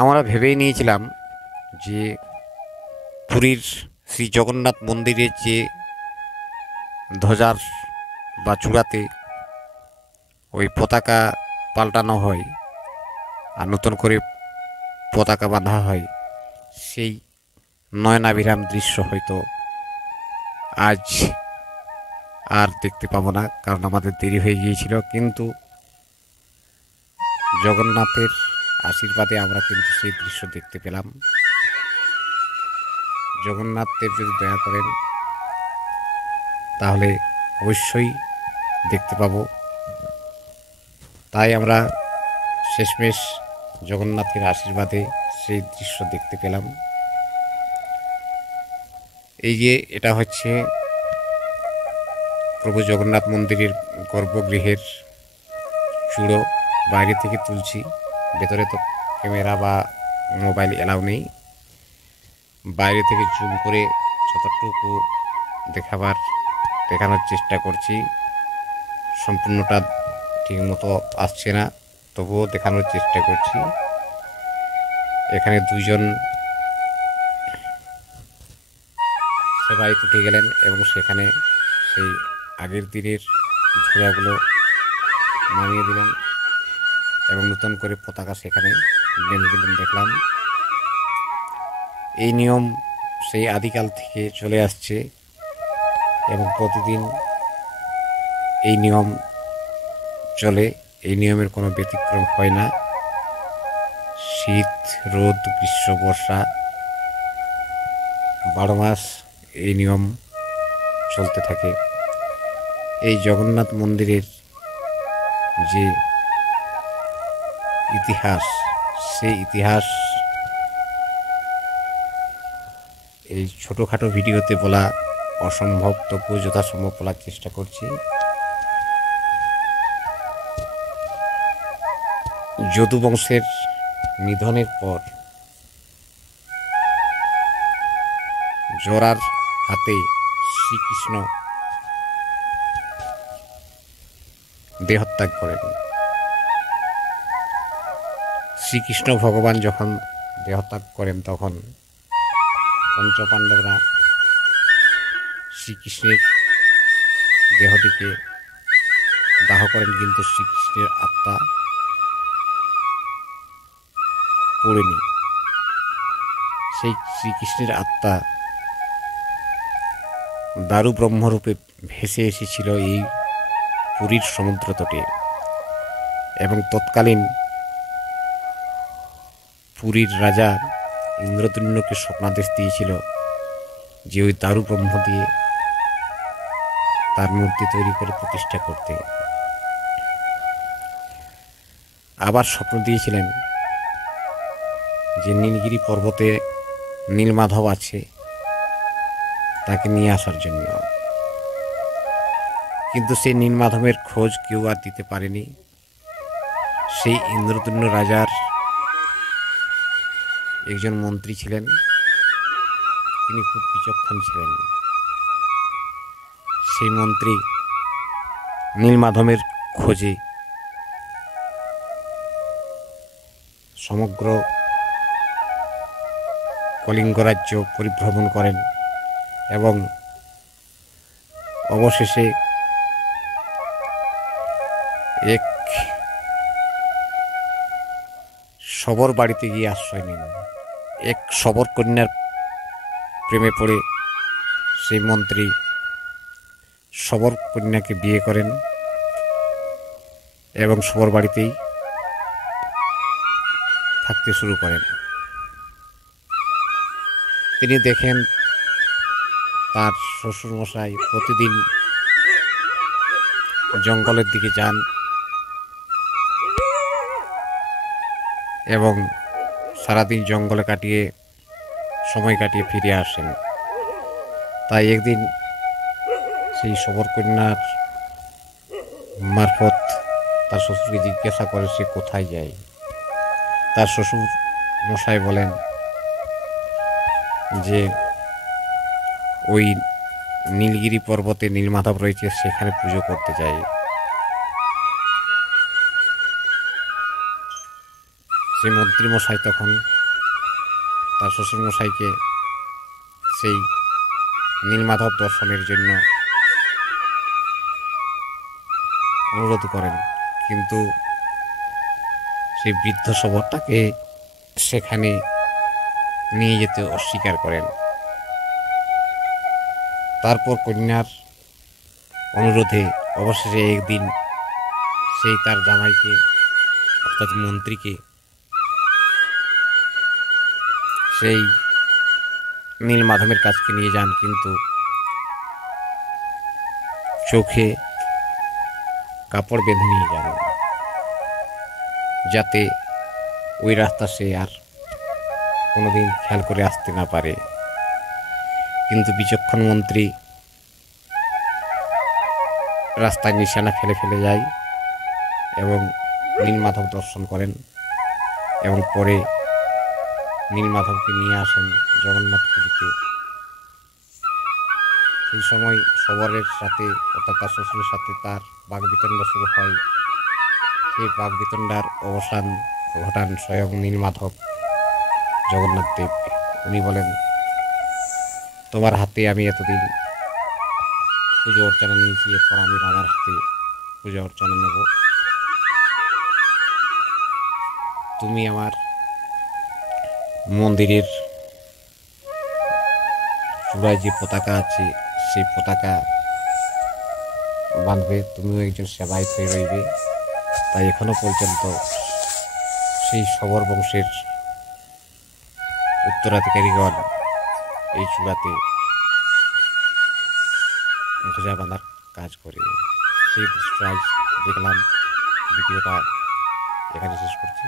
আমরা ভেবেই নিয়েছিলাম যে পুরীর শ্রী জগন্নাথ মন্দিরের যে ধ্বজার বা চূড়াতে ওই পতাকা পাল্টানো হয় আর নতুন করে পতাকা বাঁধা হয়, সেই নয়নাভিরাম দৃশ্য হয়তো আজ আর দেখতে পাবো না, কারণ আমাদের দেরি হয়ে গিয়েছিল। কিন্তু জগন্নাথের আশীর্বাদে আমরা কিন্তু সেই দৃশ্য দেখতে পেলাম। জগন্নাথ দেব যদি দয়া করেন তাহলে অবশ্যই দেখতে পাবো। তাই আমরা শেষমেশ জগন্নাথের আশীর্বাদে সেই দৃশ্য দেখতে পেলাম। এই যে এটা হচ্ছে প্রভু জগন্নাথ মন্দিরের গর্ভগৃহের চূড়ো, বাইরে থেকে তুলছি, ভেতরে তো ক্যামেরা বা মোবাইল এলাও নেই। বাইরে থেকে জুম করে যতটুকু দেখানোর চেষ্টা করছি। সম্পূর্ণটা ঠিকমতো আসছে না, তবুও দেখানোর চেষ্টা করছি। এখানে দুইজন সেবায়িত উঠে গেলেন এবং সেখানে সেই আগের দিনের ধ্বজাগুলো নামিয়ে দিলেন এবং নতুন করে পতাকা সেখানে বেঁধে দিলেন দেখলাম। এই নিয়ম সেই আদিকাল থেকে চলে আসছে এবং প্রতিদিন এই নিয়ম চলে। এই নিয়মের কোনো ব্যতিক্রম হয় না। শীত, রোদ, গ্রীষ্ম, বর্ষা 12 মাস এই নিয়ম চলতে থাকে। এই জগন্নাথ মন্দিরের যে ইতিহাস, সেই ইতিহাস এই ছোটোখাটো ভিডিওতে বলা অসম্ভব, তবুও যথাসম্ভব বলার চেষ্টা করছি। যদু বংশের নিধনের পর জরার হাতে শ্রীকৃষ্ণ দেহত্যাগ করেন। শ্রীকৃষ্ণ ভগবান যখন দেহত্যাগ করেন তখন পঞ্চপাণ্ডবরা শ্রীকৃষ্ণের দেহটিকে দাহ করেন, কিন্তু শ্রীকৃষ্ণের আত্মা পড়েনি। সেই শ্রীকৃষ্ণের আত্মা দারু ব্রহ্মরূপে ভেসে এসেছিল এই পুরীর সমুদ্র তটে এবং তৎকালীন পুরীর রাজা ইন্দ্রদুম্নকে স্বপ্নাদেশ দিয়েছিল যে ওই দারু ব্রহ্ম দিয়ে তার মূর্তি তৈরি করে প্রতিষ্ঠা করতে। আবার স্বপ্ন দিয়েছিলেন যে নীলগিরি পর্বতে নীলমাধব আছে, তাকে নিয়ে আসার জন্য। কিন্তু সেই নীলমাধবের খোঁজ কেউ আর দিতে পারেনি। সেই ইন্দ্রদুম্ন রাজার একজন মন্ত্রী ছিলেন, তিনি খুব বিচক্ষণ ছিলেন। সেই মন্ত্রী নীলমাধবের খোঁজে সমগ্র কলিঙ্গ রাজ্য পরিভ্রমণ করেন এবং অবশেষে এক শবর বাড়িতে গিয়ে আশ্রয় নেন। এক শবর কন্যার প্রেমে পড়ে সেই মন্ত্রী শবর কন্যাকে বিয়ে করেন এবং শবর বাড়িতেই থাকতে শুরু করেন। তিনি দেখেন তার শ্বশুরমশাই প্রতিদিন জঙ্গলের দিকে যান এবং সারাদিন জঙ্গলে সময় কাটিয়ে ফিরে আসেন। তাই একদিন সেই শবরকন্যার মারফত তার শ্বশুরকে জিজ্ঞাসা করে সে কোথায় যায়। তার শ্বশুর মশাই বলেন যে ওই নীলগিরি পর্বতে নীলমাধব রয়েছে, সেখানে পুজো করতে যায়। সেই মন্ত্রীমশাই তখন তার শ্বশুরমশাইকে সেই নীলমাধব দর্শনের জন্য অনুরোধ করেন, কিন্তু সেই বৃদ্ধ শবরটাকে সেখানে নিয়ে যেতে অস্বীকার করেন। তারপর কন্যার অনুরোধে অবশেষে একদিন সেই তার জামাইকে অর্থাৎ মন্ত্রীকে সেই নীলমাধবের কাছকে নিয়ে যান, কিন্তু চোখে কাপড় বেঁধে নিয়ে যান যাতে ওই রাস্তা সে আর কোনোদিন খেয়াল করে আসতে না পারে। কিন্তু বিচক্ষণ মন্ত্রী রাস্তায় নিশানা ফেলে ফেলে যায় এবং নীলমাধব দর্শন করেন এবং পরে নীলমাধবকে নিয়ে আসেন জগন্নাথপুরীতে। সেই সময় শবরের সাথে অর্থাৎ তার শ্বশুরের সাথে তার বাগবিতণ্ডা শুরু হয়। সেই বাগবিতণ্ডার অবসান ঘটান স্বয়ং নীলমাধব জগন্নাথ দেব। উনি বলেন, তোমার হাতে আমি এতদিন পুজো অর্চনা নিয়েছি, এরপর আমি রাজার হাতে পুজো অর্চনা নেব। তুমি আমার মন্দিরের চূড়ায় যে পতাকা আছে সেই পতাকা বাঁধবে, তুমিও একজন সেবায়িত হয়ে রইবে। তাই এখনো পর্যন্ত সেই শবর বংশের উত্তরাধিকারীগণ এই চূড়াতে ধ্বজা বাঁধার কাজ করে। সেই দৃশ্য আজ দেখলাম। ভিডিওটা এখানে শেষ করছি।